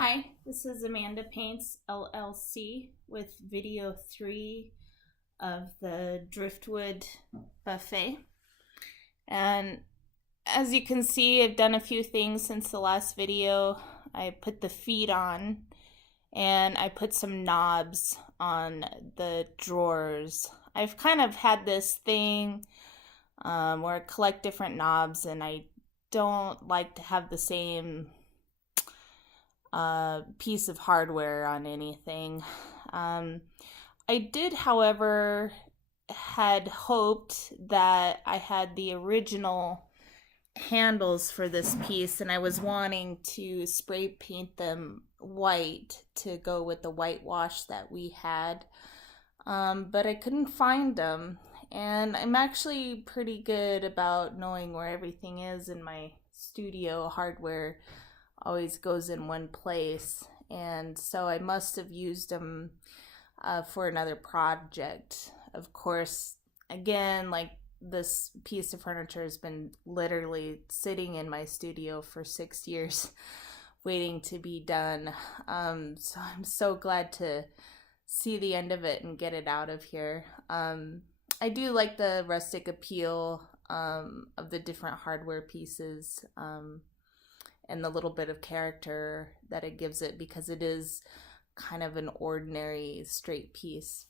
Hi, this is Amanda Paints LLC with video 3 of the Driftwood Buffet. And as you can see, I've done a few things since the last video. I put the feet on and I put some knobs on the drawers. I've kind of had this thing where I collect different knobs, and I don't like to have the same piece of hardware on anything. I did, however, had hoped that I had the original handles for this piece, and I was wanting to spray paint them white to go with the whitewash that we had, but I couldn't find them. And I'm actually pretty good about knowing where everything is in my studio. Hardware always goes in one place, and so I must have used them for another project. Of course, again, like, this piece of furniture has been literally sitting in my studio for 6 years waiting to be done, so I'm so glad to see the end of it and get it out of here. I do like the rustic appeal of the different hardware pieces, and the little bit of character that it gives it, because it is kind of an ordinary straight piece.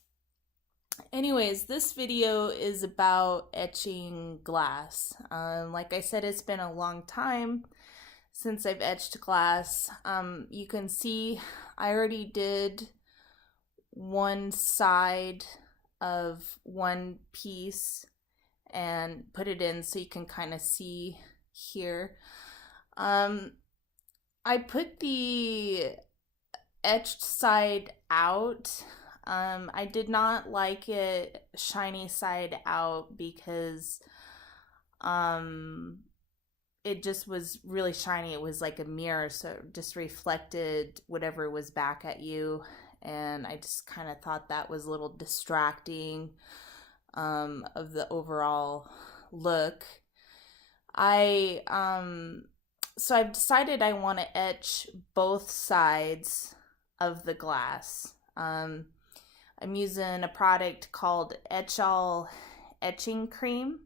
Anyways, this video is about etching glass. Like I said, it's been a long time since I've etched glass. You can see I already did one side of one piece and put it in, so you can kind of see here. I put the etched side out. I did not like it shiny side out because it just was really shiny. It was like a mirror, so it just reflected whatever was back at you, and I just kind of thought that was a little distracting of the overall look. So I've decided I want to etch both sides of the glass. I'm using a product called Etching cream.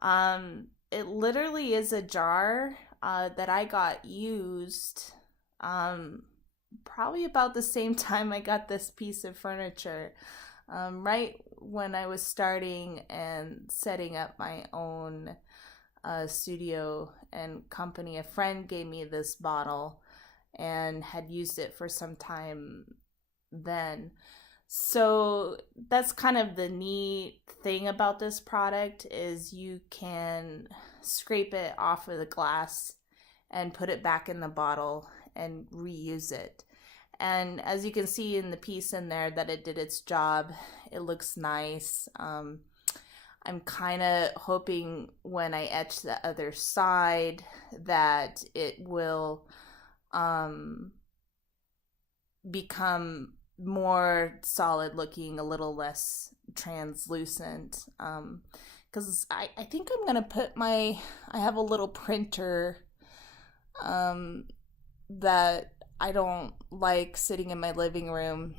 It literally is a jar that I got used probably about the same time I got this piece of furniture, right when I was starting and setting up my own studio and company. A friend gave me this bottle and had used it for some time then. So that's kind of the neat thing about this product, is you can scrape it off of the glass and put it back in the bottle and reuse it. And as you can see in the piece in there, that it did its job. It looks nice. I'm kind of hoping when I etch the other side that it will become more solid looking, a little less translucent, because I think I'm gonna put I have a little printer that I don't like sitting in my living room,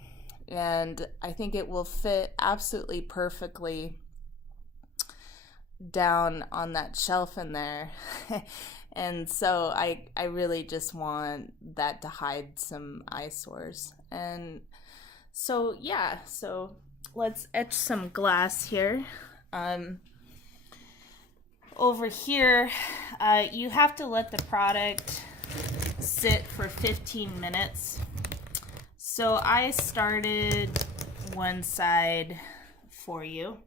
and I think it will fit absolutely perfectly down on that shelf in there. And so I really just want that to hide some eyesores. And so yeah, so let's etch some glass here. Over here, you have to let the product sit for 15 minutes. So I started one side for you.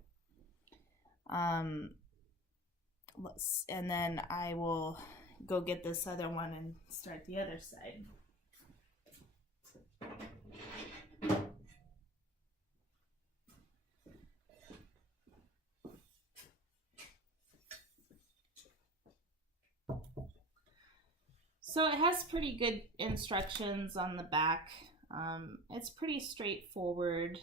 And then I will go get this other one and start the other side. So it has pretty good instructions on the back. It's pretty straightforward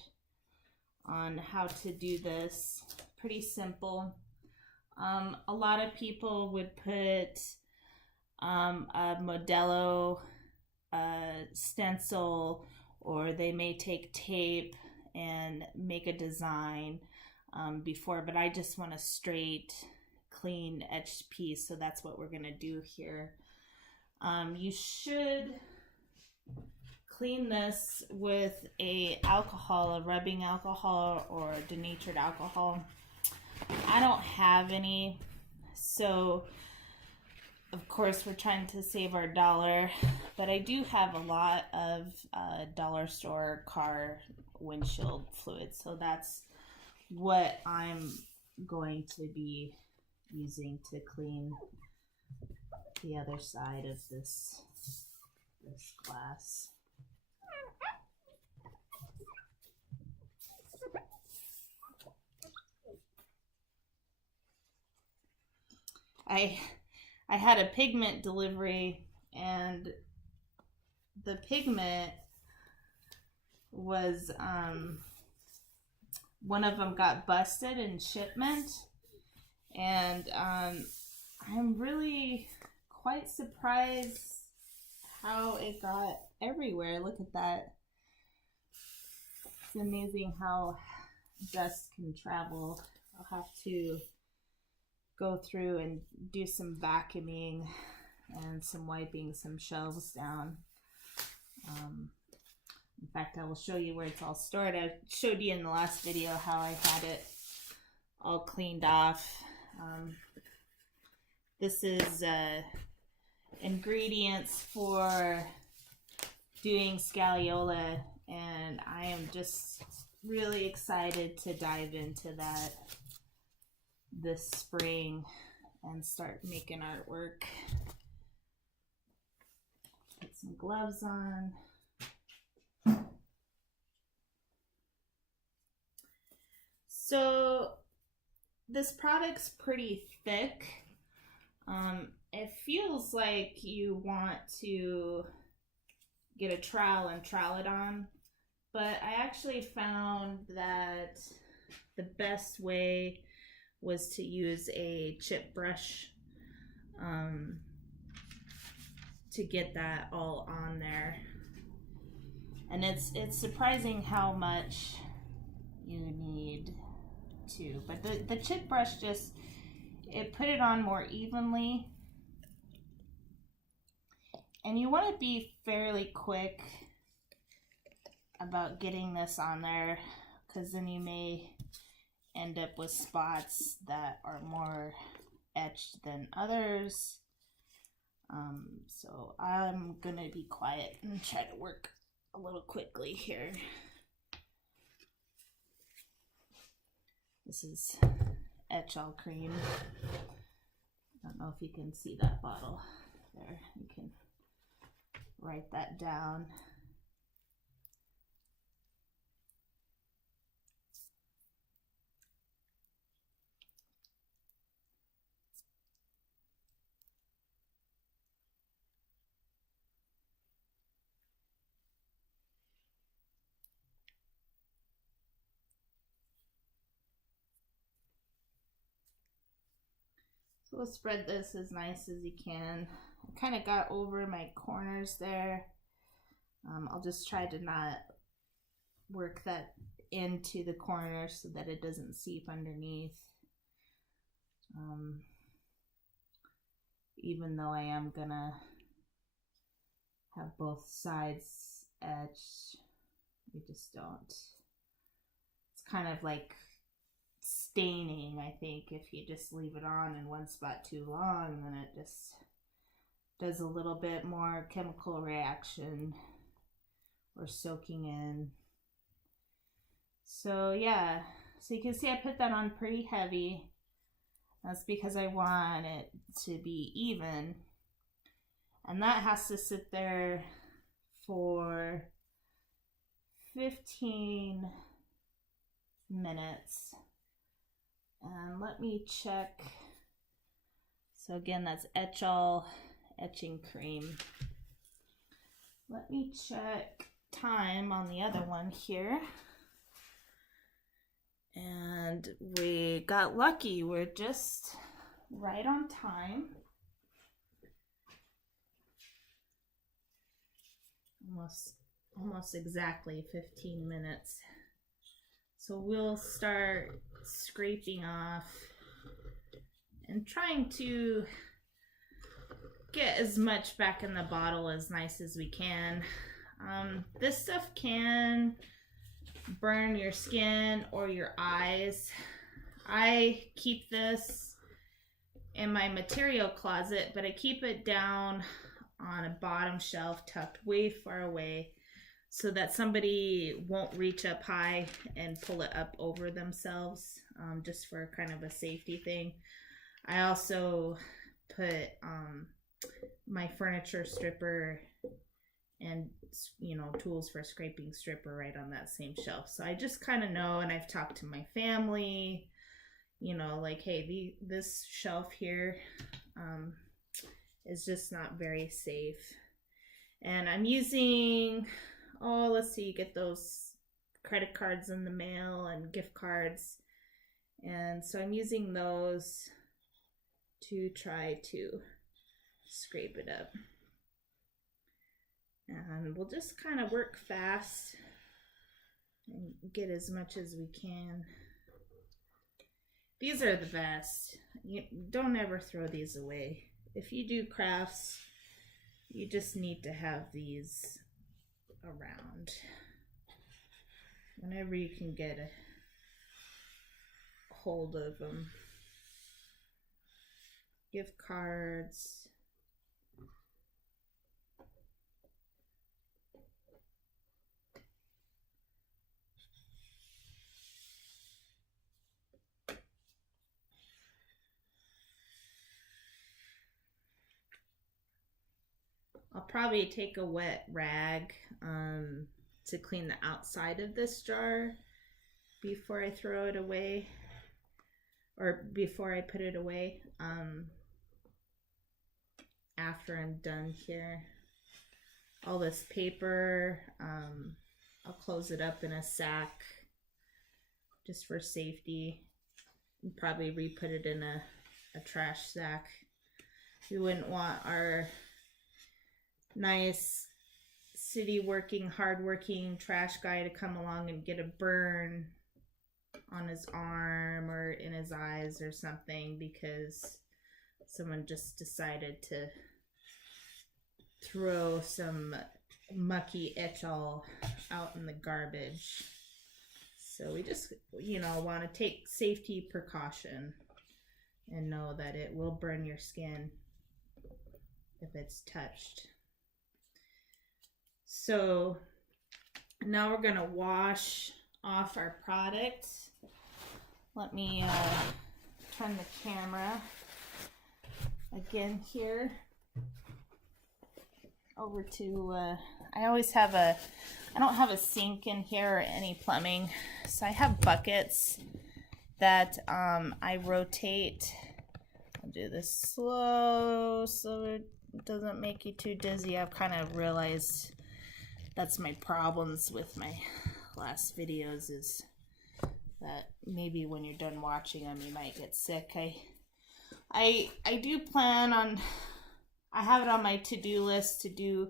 on how to do this. Pretty simple. A lot of people would put a Modelo a stencil, or they may take tape and make a design before, but I just want a straight, clean etched piece, so that's what we're gonna do here. You should clean this with a rubbing alcohol or denatured alcohol. I don't have any, so of course we're trying to save our dollar, but I do have a lot of dollar store car windshield fluid, so that's what I'm going to be using to clean the other side of this glass. I had a pigment delivery, and the pigment was one of them got busted in shipment, and I'm really quite surprised how it got everywhere. Look at that. It's amazing how dust can travel. I'll have to go through and do some vacuuming and some wiping some shelves down. In fact, I will show you where it's all stored. I showed you in the last video how I had it all cleaned off. This is ingredients for doing scaliola, and I am just really excited to dive into that this spring and start making artwork. Put some gloves on. So this product's pretty thick. It feels like you want to get a trowel and trowel it on, but I actually found that the best way was to use a chip brush to get that all on there. And it's surprising how much you need to, but the chip brush just, it put it on more evenly. And you want to be fairly quick about getting this on there, because then you may end up with spots that are more etched than others. So I'm gonna be quiet and try to work a little quickly here. This is Etching cream. I don't know if you can see that bottle there. You can write that down. So we'll spread this as nice as you can. I kind of got over my corners there. I'll just try to not work that into the corner so that it doesn't seep underneath. Even though I am gonna have both sides etched, we just don't. It's kind of like staining, I think. If you just leave it on in one spot too long, then it just does a little bit more chemical reaction or soaking in. So yeah, so you can see I put that on pretty heavy. That's because I want it to be even, and that has to sit there for 15 minutes. And let me check. So again, that's etching cream. Let me check time on the other one here. And we got lucky. We're just right on time. almost exactly 15 minutes. So we'll start scraping off and trying to get as much back in the bottle as nice as we can. This stuff can burn your skin or your eyes. I keep this in my material closet, but I keep it down on a bottom shelf tucked way far away so that somebody won't reach up high and pull it up over themselves, just for kind of a safety thing. I also put my furniture stripper and, you know, tools for scraping stripper right on that same shelf. So I just kind of know, and I've talked to my family, you know, like, hey, this shelf here is just not very safe. And I'm using, oh, let's see, you get those credit cards in the mail and gift cards. And so I'm using those to try to scrape it up. And we'll just kind of work fast and get as much as we can. These are the best. You don't ever throw these away. If you do crafts, you just need to have these around whenever you can get a hold of them. Gift cards. I'll probably take a wet rag to clean the outside of this jar before I throw it away, or before I put it away, after I'm done here. All this paper, I'll close it up in a sack just for safety, and probably re-put it in a trash sack. We wouldn't want our nice hardworking trash guy to come along and get a burn on his arm or in his eyes or something because someone just decided to throw some mucky etchall out in the garbage. So we just, you know, want to take safety precaution and know that it will burn your skin if it's touched. So now we're going to wash off our product. Let me turn the camera again here over to, I don't have a sink in here or any plumbing. So I have buckets that I rotate. I'll do this slow so it doesn't make you too dizzy. I've kind of realized that's my problems with my last videos, is that maybe when you're done watching them you might get sick. I do plan on, I have it on my to-do list to do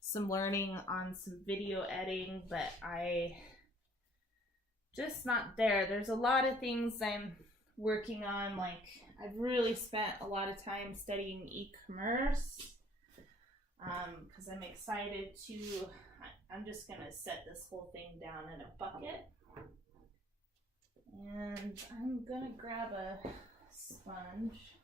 some learning on some video editing, but I just not there. There's a lot of things I'm working on. Like, I've really spent a lot of time studying e-commerce because I'm excited to, I'm just going to set this whole thing down in a bucket. And I'm going to grab a sponge.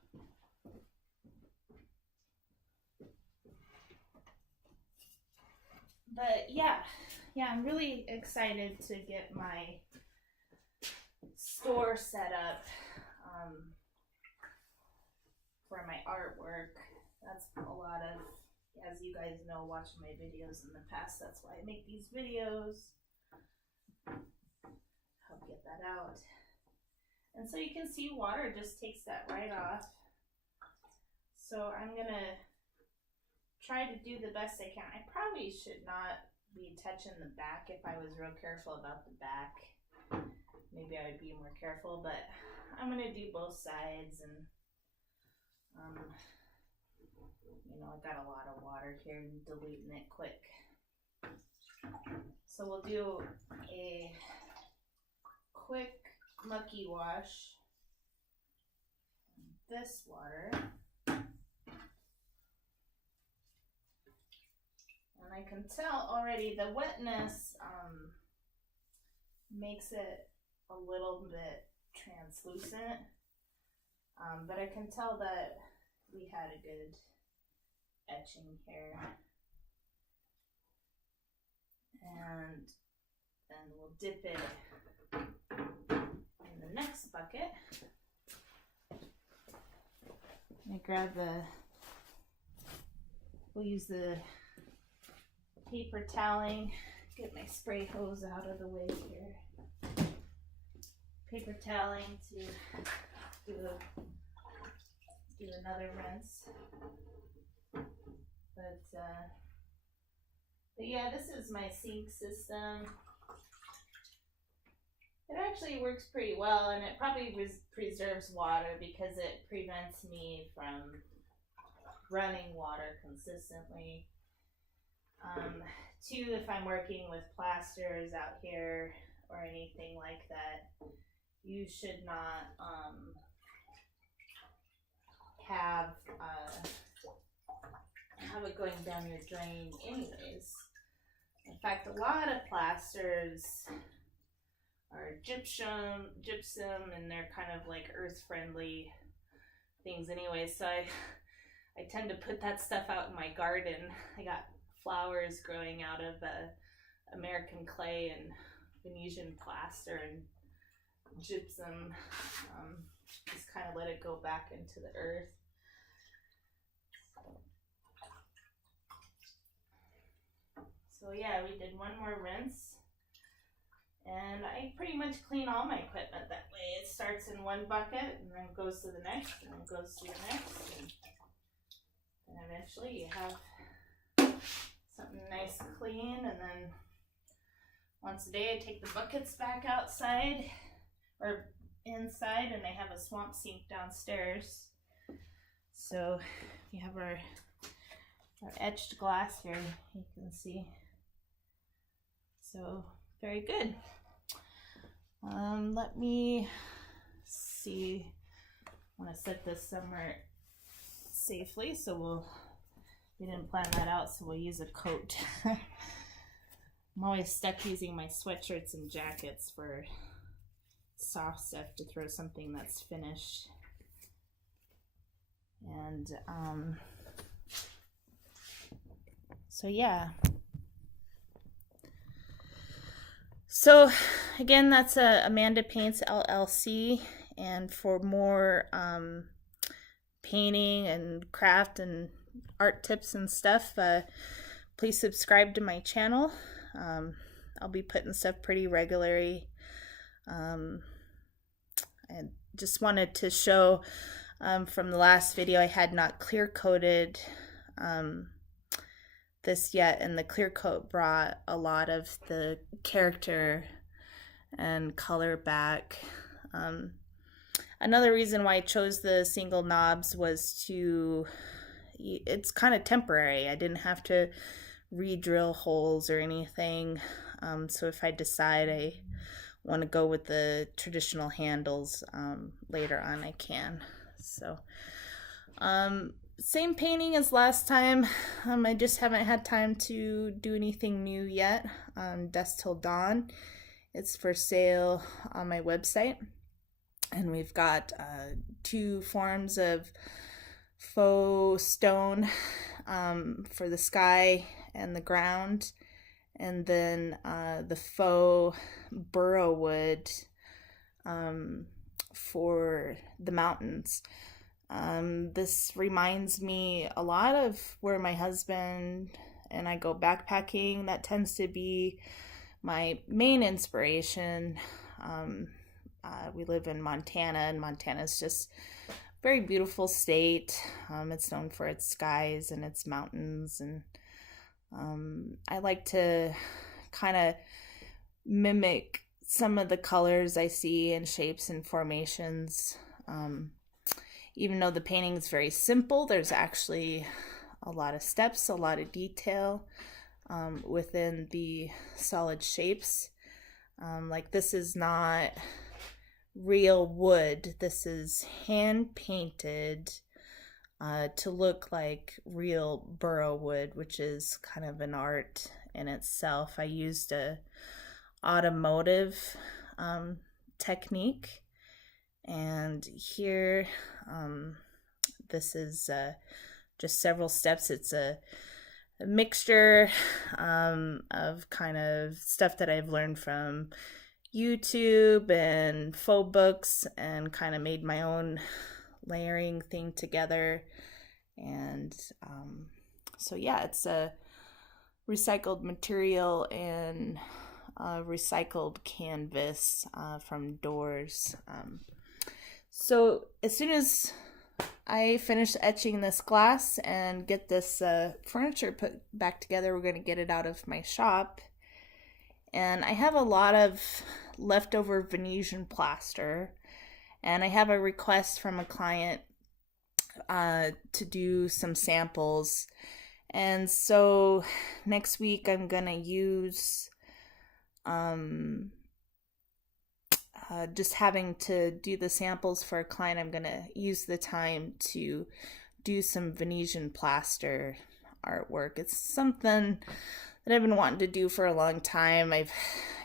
But yeah, I'm really excited to get my store set up for my artwork. That's a lot of, as you guys know, watching my videos in the past, that's why I make these videos. Help get that out. And so you can see water just takes that right off. So I'm gonna try to do the best I can. I probably should not be touching the back. If I was real careful about the back, maybe I would be more careful, but I'm gonna do both sides. And you know, I got a lot of water here and diluting it quick. So we'll do a quick mucky wash this water. And I can tell already the wetness makes it a little bit translucent, but I can tell that we had a good etching here. And then we'll dip it in the next bucket. I grab we'll use the paper toweling, get my spray hose out of the way here. Paper toweling to do another rinse. But yeah, this is my sink system. It actually works pretty well, and it probably preserves water because it prevents me from running water consistently. Two, if I'm working with plasters out here or anything like that, you should not have it going down your drain anyways. In fact, a lot of plasters are gypsum, and they're kind of like earth-friendly things anyway. So I tend to put that stuff out in my garden. I got flowers growing out of American clay and Venetian plaster and gypsum. Just kind of let it go back into the earth. So yeah, we did one more rinse. And I pretty much clean all my equipment that way. It starts in one bucket and then goes to the next and then goes to the next. And eventually you have something nice and clean. And then once a day I take the buckets back outside or inside, and I have a swamp sink downstairs. So you have our etched glass here, you can see. So very good. Let me see. I want to set this somewhere safely, so we didn't plan that out, so we'll use a coat. I'm always stuck using my sweatshirts and jackets for soft stuff to throw something that's finished. And so yeah. So again, that's Amanda Paints LLC, and for more painting and craft and art tips and stuff, please subscribe to my channel. I'll be putting stuff pretty regularly. I just wanted to show from the last video, I had not clear coated this yet, and the clear coat brought a lot of the character and color back. Another reason why I chose the single knobs was it's kind of temporary. I didn't have to re-drill holes or anything. So if I decide I want to go with the traditional handles later on, I can. So same painting as last time. I just haven't had time to do anything new yet. Dusk Till Dawn. It's for sale on my website. And we've got 2 forms of faux stone for the sky and the ground. And then the faux burrow wood for the mountains. This reminds me a lot of where my husband and I go backpacking. That tends to be my main inspiration. We live in Montana, and Montana's just a very beautiful state. It's known for its skies and its mountains, and I like to kind of mimic some of the colors I see and shapes and formations. Even though the painting is very simple, there's actually a lot of steps, a lot of detail. within the solid shapes. Like this is not real wood. This is hand painted to look like real burrow wood, which is kind of an art in itself. I used a automotive technique, and here this is just several steps. It's a mixture of kind of stuff that I've learned from YouTube and faux books, and kind of made my own layering thing together. And so yeah, it's a recycled material and recycled canvas from doors. So as soon as I finish etching this glass and get this furniture put back together, we're going to get it out of my shop. And I have a lot of leftover Venetian plaster, and I have a request from a client to do some samples. And so next week I'm going to use just having to do the samples for a client. I'm going to use the time to do some Venetian plaster artwork. It's something that I've been wanting to do for a long time. I've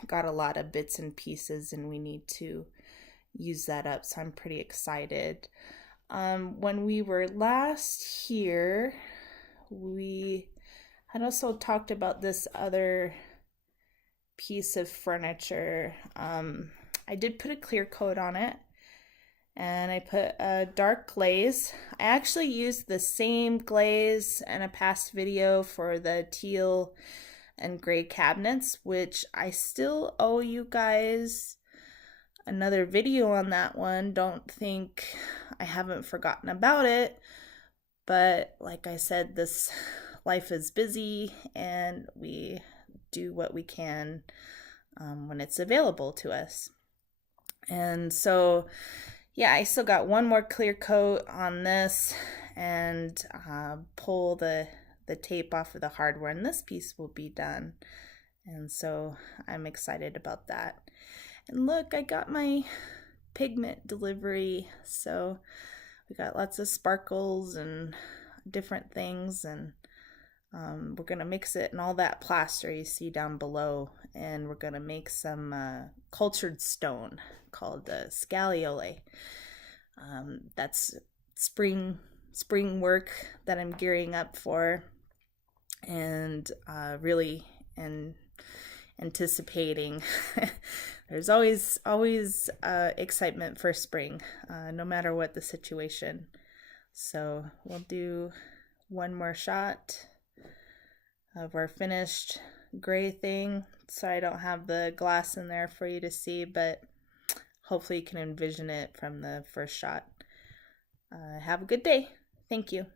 got a lot of bits and pieces, and we need to use that up, so I'm pretty excited. When we were last here, we had also talked about this other piece of furniture. I did put a clear coat on it, and I put a dark glaze. I actually used the same glaze in a past video for the teal and gray cabinets, which I still owe you guys another video on that one. Don't think I haven't forgotten about it, but like I said, this life is busy, and we do what we can when it's available to us. And so yeah, I still got one more clear coat on this, and pull the tape off of the hardware, and this piece will be done. And so I'm excited about that. And look, I got my pigment delivery. So we got lots of sparkles and different things, and we're gonna mix it in all that plaster you see down below, and we're gonna make some cultured stone called scalliole. That's spring work that I'm gearing up for, and really anticipating. There's always excitement for spring, no matter what the situation. So we'll do one more shot of our finished gray thing. Sorry I don't have the glass in there for you to see, but hopefully you can envision it from the first shot. Have a good day. Thank you.